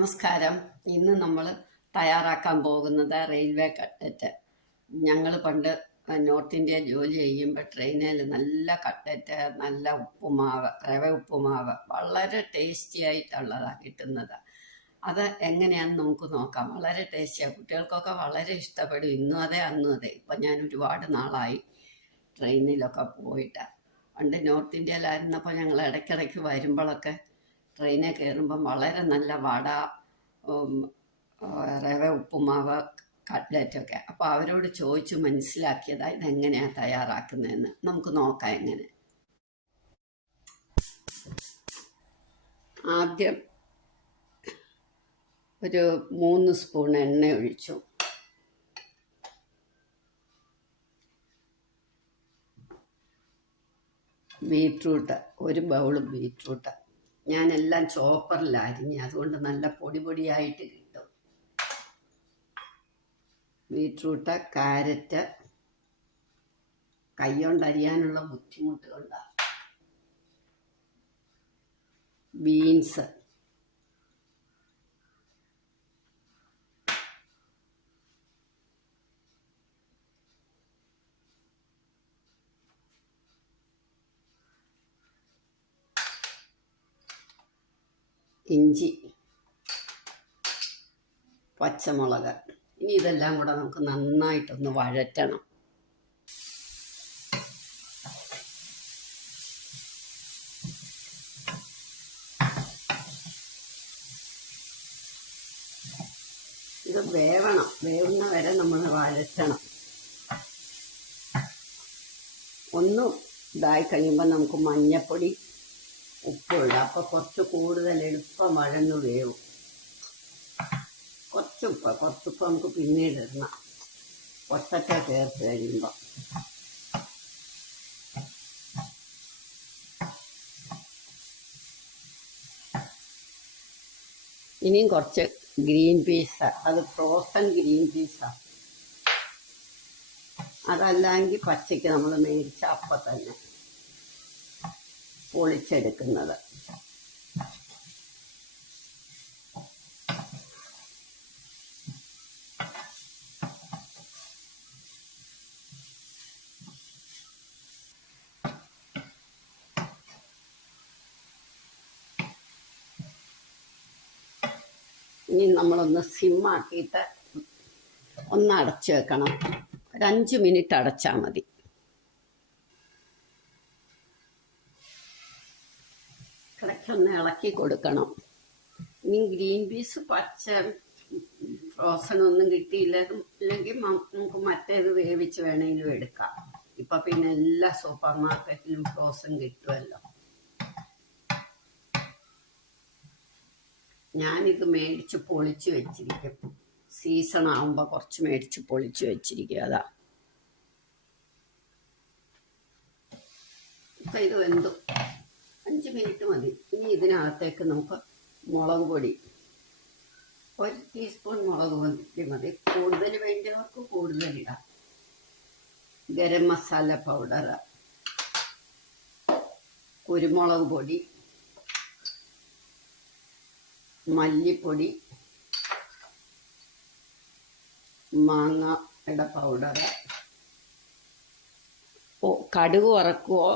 നമസ്കാരം. ഇന്ന് നമ്മൾ തയ്യാറാക്കാൻ പോകുന്നത് റെയിൽവേ കട്ട്ലറ്റ്. ഞങ്ങൾ പണ്ട് നോർത്ത് ഇന്ത്യ ജോലി ചെയ്യുമ്പോൾ ട്രെയിനിൽ നല്ല കട്ട്ലറ്റ്, നല്ല ഉപ്പുമാവ്, റവ ഉപ്പുമാവ് വളരെ ടേസ്റ്റി ആയിട്ടുള്ളതാണ് കിട്ടുന്നത്. അത് എങ്ങനെയാണെന്ന് നമുക്ക് നോക്കാം. വളരെ ടേസ്റ്റിയാണ്, കുട്ടികൾക്കൊക്കെ വളരെ ഇഷ്ടപ്പെടും. ഇന്നും അതെ അന്നും അതെ. ഇപ്പം ഞാൻ ഒരുപാട് നാളായി ട്രെയിനിലൊക്കെ പോയിട്ട്. പണ്ട് നോർത്ത് ഇന്ത്യയിലായിരുന്നപ്പോൾ ഞങ്ങൾ ഇടയ്ക്കിടയ്ക്ക് വരുമ്പോഴൊക്കെ ട്രെയിനിൽ കയറുമ്പം വളരെ നല്ല വട, റവ ഉപ്പുമാവ്, കട്ട്ലറ്റൊക്കെ. അപ്പോൾ അവരോട് ചോദിച്ചു മനസ്സിലാക്കിയതാണ് ഇതെങ്ങനെയാണ് തയ്യാറാക്കുന്നതെന്ന്. നമുക്ക് നോക്കാം എങ്ങനെ. ആദ്യം ഒരു 3 സ്പൂൺ എണ്ണ ഒഴിച്ചു. ബീറ്റ്റൂട്ട്, ഒരു ബൗള് ബീറ്റ്റൂട്ട്. ഞാനെല്ലാം ചോപ്പറിലരിഞ്ഞ്, അതുകൊണ്ട് നല്ല പൊടിയായിട്ട് കിട്ടും. ബീറ്റ്റൂട്ട്, കാരറ്റ് കൈകൊണ്ട് അരിയാനുള്ള ബുദ്ധിമുട്ട് കൊണ്ടാണ്. ബീൻസ്, ഇഞ്ചി, പച്ചമുളക്. ഇനി ഇതെല്ലാം കൂടെ നമുക്ക് നന്നായിട്ടൊന്ന് വഴറ്റണം. ഇത് വേവണം. വേവുന്ന വരെ നമ്മൾ വഴറ്റണം. ഒന്ന് ഇതായി കഴിയുമ്പോൾ നമുക്ക് മഞ്ഞപ്പൊടി, ഉപ്പുണ്ട്. അപ്പോൾ കുറച്ച് കൂടുതൽ എളുപ്പം വഴന്നു വേവും. കുറച്ചുപ്പ് നമുക്ക് പിന്നീട് ഇടണം, പൊട്ടറ്റ ചേർത്ത് കഴിയുമ്പോൾ. ഇനിയും കുറച്ച് ഗ്രീൻ പീസ്, അത് ഫ്രോസൺ ഗ്രീൻ പീസാണ്. അതല്ലെങ്കിൽ പച്ചയ്ക്ക് നമ്മൾ മേടിച്ച അപ്പം തന്നെ പൊളിച്ചെടുക്കുന്നത്. ഇനി നമ്മളൊന്ന് സിമ്മാക്കിയിട്ട് ഒന്ന് അടച്ചു വെക്കണം. ഒരു 5 മിനിറ്റ് അടച്ചാൽ മതി. കിടക്കൊന്ന് ഇളക്കി കൊടുക്കണം. ഇനി ഗ്രീൻ പീസ് പച്ച ഫ്രോസൺ ഒന്നും കിട്ടിയില്ലെങ്കിൽ നമുക്ക് മറ്റേത് വേവിച്ച് വേണമെങ്കിലും എടുക്കാം. ഇപ്പം പിന്നെ എല്ലാ സൂപ്പർ മാർക്കറ്റിലും ഫ്രോസൺ കിട്ടുമല്ലോ. ഞാനിത് മേടിച്ച് പൊളിച്ച് വെച്ചിരിക്കും. സീസൺ ആകുമ്പോൾ കുറച്ച് മേടിച്ച് പൊളിച്ച് വെച്ചിരിക്കും. അതാ ഇപ്പം ഇത് വെന്തു. 5 മിനിറ്റ് മതി. ഇനി ഇതിനകത്തേക്ക് നമുക്ക് മുളക് പൊടി, 1 ടീസ്പൂൺ മുളക് പൊടി മതി. കൂടുതൽ വേണ്ടവർക്ക് കൂടുതലിടാം. ഗരം മസാല പൗഡർ, കുരുമുളക് പൊടി, മല്ലിപ്പൊടി, മാങ്ങയുടെ പൗഡർ. കടുക് വറക്കുകയോ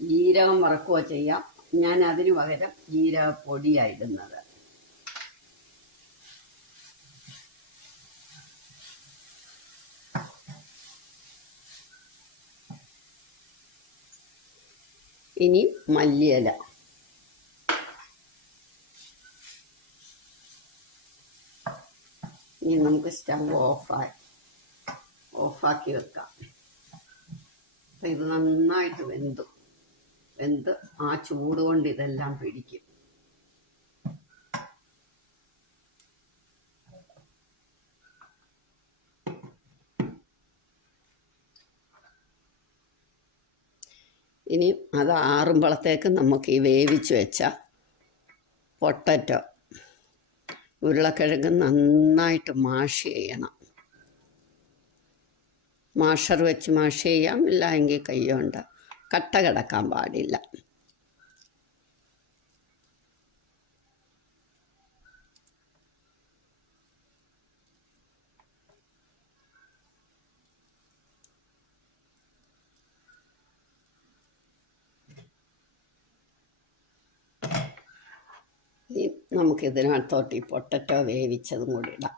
ജീരകം വറക്കുകയോ ചെയ്യാം. ഞാൻ അതിന് പകരം ജീരകപ്പൊടിയാണ് ഇടുന്നത്. ഇനി മല്ലിയില. ഇനി നമുക്ക് സ്റ്റവ് ഓഫാക്കി വെക്കാം. അപ്പം ഇത് നന്നായിട്ട് വെന്ത് ആ ചൂട് കൊണ്ട് ഇതെല്ലാം പിടിക്കും. ഇനി അത് ആറുമ്പോഴത്തേക്ക് നമുക്ക് ഈ വേവിച്ച് വെച്ച പൊട്ടറ്റോ, ഉരുളക്കിഴങ്ങ് നന്നായിട്ട് മാഷ് ചെയ്യണം. മാഷർ വെച്ച് മാഷ് ചെയ്യാം, ഇല്ല എങ്കിൽ കൈകൊണ്ട്. കട്ട കിടക്കാൻ പാടില്ല. നമുക്കിതിനകത്തോട്ട് ഈ പൊട്ടറ്റോ വേവിച്ചതും കൂടി ഇടാം.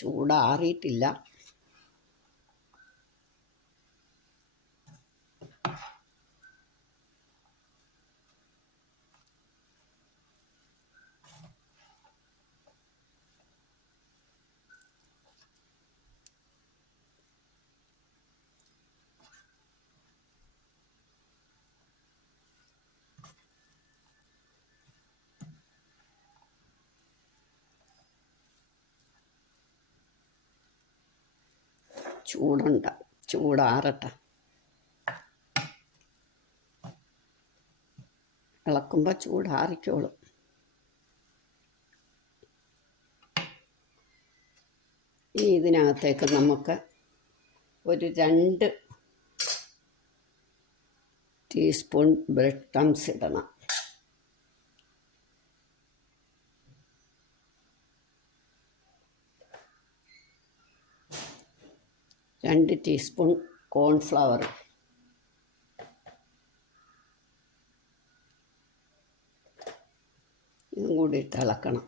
ചൂടാറിയിട്ടില്ല. ചൂടാറട്ടെ. ഇളക്കുമ്പോൾ ചൂടാറിക്കോളും. ഇനി ഇതിനകത്തേക്ക് നമുക്ക് ഒരു 2 ടീസ്പൂൺ ബ്രെഡ് ക്രംസ് ഇടണം. രണ്ട് ടീസ്പൂൺ കോൺഫ്ലവർ. ഇതും കൂടി ഇട്ട് ഇളക്കണം.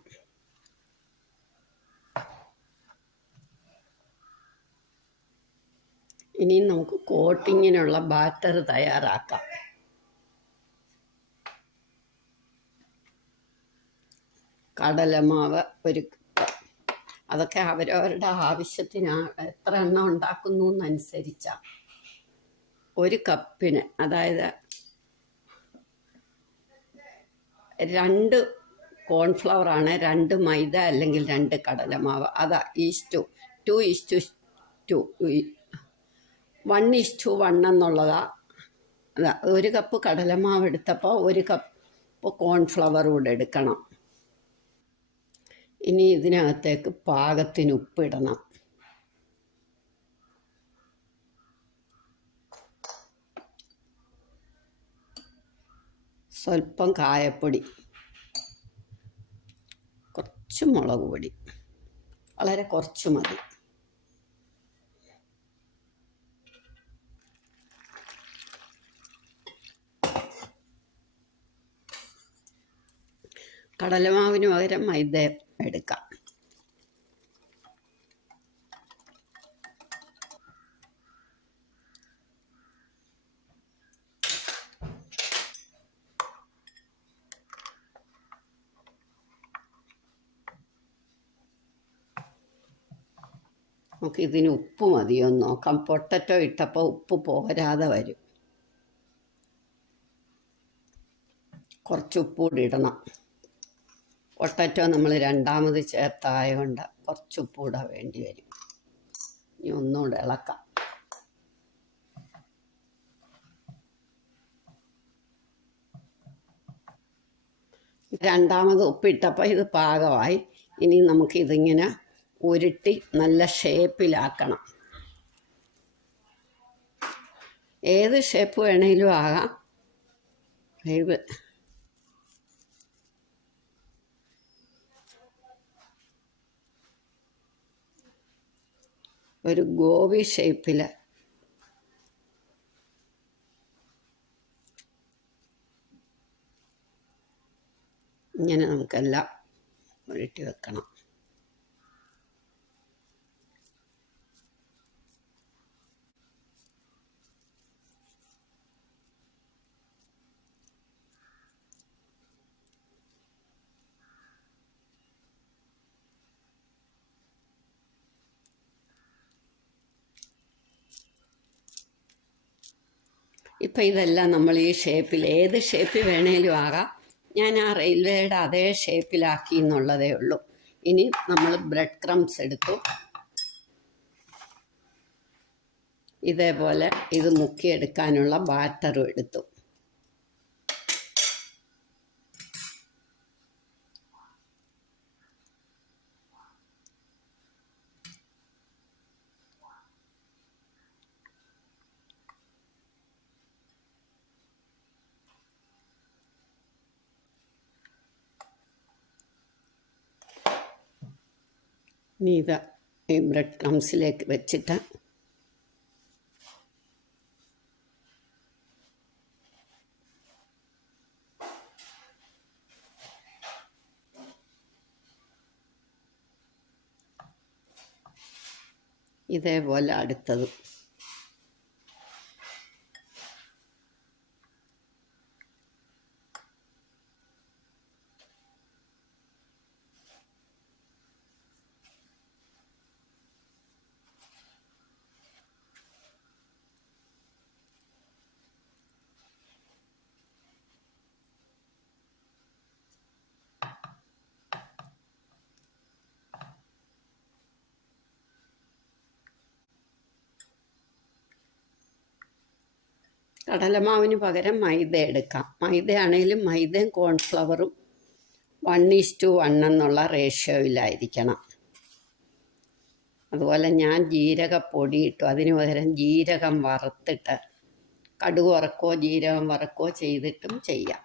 ഇനി നമുക്ക് കോട്ടിങ്ങിനുള്ള ബാറ്റർ തയ്യാറാക്കാം. കടലമാവ് 1 കപ്പ്. അതൊക്കെ അവരവരുടെ ആവശ്യത്തിന് എത്ര എണ്ണം ഉണ്ടാക്കുന്നു എന്നനുസരിച്ചാണ്. 1 കപ്പിന്, അതായത് 2 കോൺഫ്ലവറാണ്, 2 മൈദ അല്ലെങ്കിൽ 2 കടലമാവ്. അതാ 1:1 എന്നുള്ളതാ. അതാ 1 കപ്പ് കടലമാവ് എടുത്തപ്പോൾ 1 കപ്പ് കോൺഫ്ലവർ കൂടെ എടുക്കണം. ഇനി ഇതിനകത്തേക്ക് പാകത്തിന് ഉപ്പിടണം. സ്വല്പം കായപ്പൊടി, കുറച്ച് മുളക് പൊടി, വളരെ കുറച്ച് മതി. കടലമാവിന് പകരം മൈദ എടുക്കാം. നമുക്ക് ഇതിന് ഉപ്പ് മതിയോ എന്ന് നോക്കാം. പൊട്ടറ്റോ ഇട്ടപ്പോൾ ഉപ്പ് പോരാതെ വരും. കുറച്ച് ഉപ്പ് കൂടി ഇടണം. പൊട്ടറ്റോ നമ്മൾ രണ്ടാമത് ചേർത്തായതുകൊണ്ട് കുറച്ച് ഉപ്പ് കൂടെ വേണ്ടി വരും. ഇനി ഒന്നുകൂടെ ഇളക്കാം. രണ്ടാമത് ഉപ്പിട്ടപ്പോൾ ഇത് പാകമായി. ഇനി നമുക്കിതിങ്ങനെ ഉരുട്ടി നല്ല ഷേപ്പിലാക്കണം. ഏത് ഷേപ്പ് വേണേലും ആകാം. ഒരു ഗോബി ഷേപ്പിൽ ഇങ്ങനെ നമുക്കെല്ലാം ഉരുട്ടി വെക്കണം. ഇപ്പം ഇതെല്ലാം നമ്മൾ ഈ ഷേപ്പിൽ, ഏത് ഷേപ്പിൽ വേണേലും ആകാം. ഞാൻ ആ റെയിൽവേയുടെ അതേ ഷേപ്പിലാക്കി എന്നുള്ളതേ ഉള്ളൂ. ഇനി നമ്മൾ ബ്രെഡ് ക്രംസ് എടുത്തു. ഇതേപോലെ ഇത് മുക്കിയെടുക്കാനുള്ള ബാറ്ററും എടുത്തു. ഇനി ഇത് ഈ ബ്രെഡ് ക്രംസിലേക്ക് വെച്ചിട്ട് ഇതേപോലെ അടുത്തത്. കടലമാവിന് പകരം മൈദ എടുക്കാം. മൈദയാണെങ്കിലും മൈദയും കോൺഫ്ലവറും 1:1 എന്നുള്ള റേഷ്യോയിലായിരിക്കണം. അതുപോലെ ഞാൻ ജീരകപ്പൊടി ഇട്ടു. അതിന് പകരം ജീരകം വറുത്തിട്ട് കടുക് വറക്കോ ജീരകം വറക്കോ ചെയ്തിട്ടും ചെയ്യാം.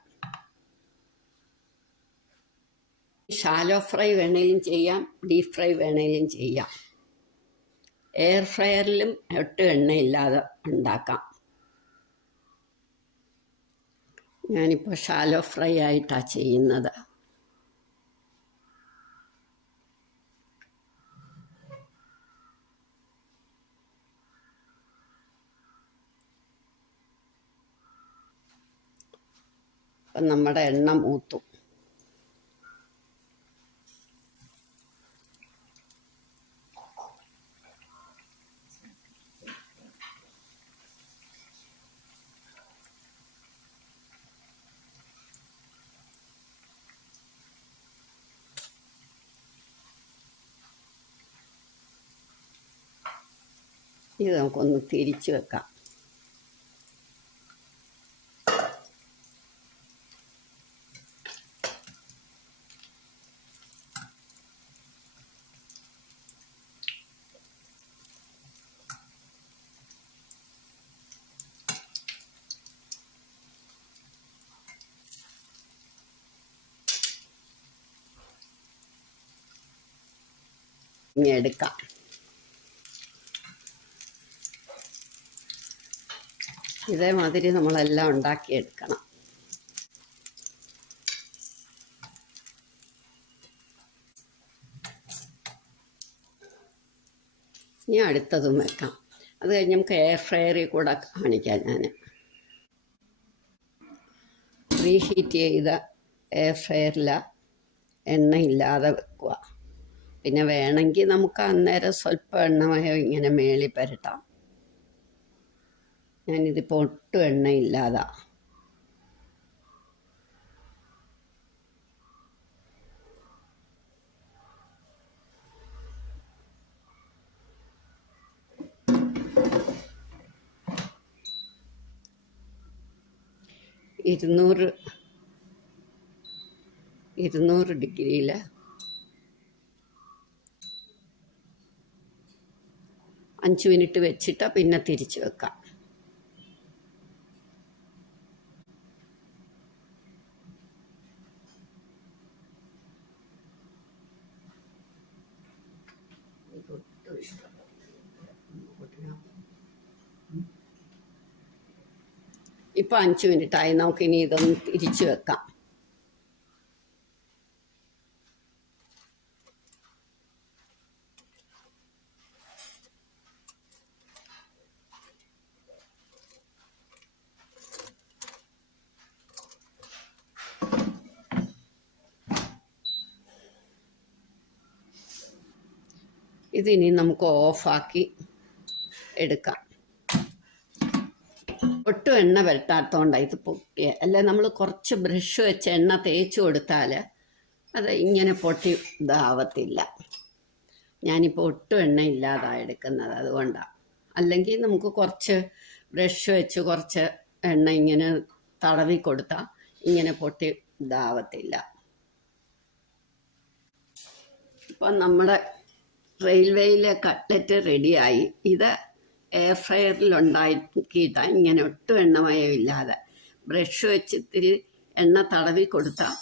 ഷാലോ ഫ്രൈ വേണേലും ചെയ്യാം, ഡീപ് ഫ്രൈ വേണേലും ചെയ്യാം. എയർ ഫ്രയറിലും ഒട്ടും എണ്ണയില്ലാതെ ഉണ്ടാക്കാം. ഞാനിപ്പോൾ ഷാലോ ഫ്രൈ ആയിട്ടാണ് ചെയ്യുന്നത്. അപ്പം നമ്മുടെ എണ്ണ മൂത്തു. ഇത് നമുക്കൊന്ന് തിരിച്ച് വെക്കാം. ഇനി എടുക്കാം. ഇതേമാതിരി നമ്മളെല്ലാം ഉണ്ടാക്കിയെടുക്കണം. ഇനി അടുത്തതും വെക്കാം. അത് കഴിഞ്ഞ് നമുക്ക് എയർ ഫ്രയറിൽ കൂടെ കാണിക്കാം. ഞാൻ റീഹീറ്റ് ചെയ്ത എയർ ഫ്രയറിലാണ് എണ്ണയില്ലാതെ വെക്കുക. പിന്നെ വേണമെങ്കിൽ നമുക്ക് അന്നേരം സ്വല്പം എണ്ണമയോ ഇങ്ങനെ മേളിൽ പുരട്ടാം. ഞാനിതിപ്പോൾ ഒട്ടും എണ്ണയില്ലാതാ. ഇരുന്നൂറ് ഡിഗ്രിയിൽ 5 മിനിറ്റ് വെച്ചിട്ട് പിന്നെ തിരിച്ച് വെക്കാം. ഇപ്പം 5 മിനിറ്റായി. നമുക്കിനി ഇതൊന്ന് തിരിച്ച് വെക്കാം. ഇതിനി നമുക്ക് ഓഫാക്കി എടുക്കാം. ഒട്ടും എണ്ണ പുരട്ടാത്തതുകൊണ്ടാണ് ഇത് പൊട്ടിയ. അല്ല, നമ്മൾ കുറച്ച് ബ്രഷ് വെച്ച് എണ്ണ തേച്ച് കൊടുത്താൽ അത് ഇങ്ങനെ പൊട്ടി ഇതാവത്തില്ല. ഞാനിപ്പോൾ ഒട്ടും എണ്ണ ഇല്ലാതാണ് എടുക്കുന്നത്, അതുകൊണ്ടാണ്. അല്ലെങ്കിൽ നമുക്ക് കുറച്ച് ബ്രഷ് വെച്ച് കുറച്ച് എണ്ണ ഇങ്ങനെ തടവി കൊടുത്താൽ ഇങ്ങനെ പൊട്ടി ഇതാവത്തില്ല. ഇപ്പം നമ്മുടെ റെയിൽവേയിലെ കട്ട്ലറ്റ് റെഡിയായി. ഇത് എയർ ഫ്രയറിലുണ്ടാക്കിയിട്ടാണ് ഇങ്ങനെ ഒട്ടും എണ്ണമയമില്ലാതെ ബ്രഷ് വെച്ച് ഇത്തിരി എണ്ണ തടവി കൊടുത്താൽ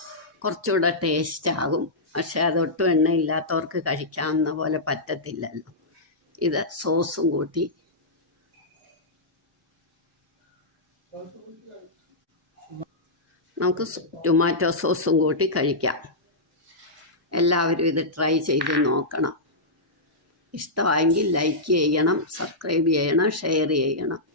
കുറച്ചുകൂടെ ടേസ്റ്റ് ആകും. പക്ഷെ അതൊട്ടും എണ്ണയില്ലാത്തവർക്ക് കഴിക്കാവുന്ന പോലെ പറ്റത്തില്ലല്ലോ. ഇത് സോസും കൂട്ടി നമുക്ക് ടൊമാറ്റോ സോസും കൂട്ടി കഴിക്കാം. എല്ലാവരും ഇത് ട്രൈ ചെയ്ത് നോക്കണം. ഇഷ്ടമായെങ്കിൽ ലൈക്ക് ചെയ്യണം, സബ്സ്ക്രൈബ് ചെയ്യണം, ഷെയർ ചെയ്യണം.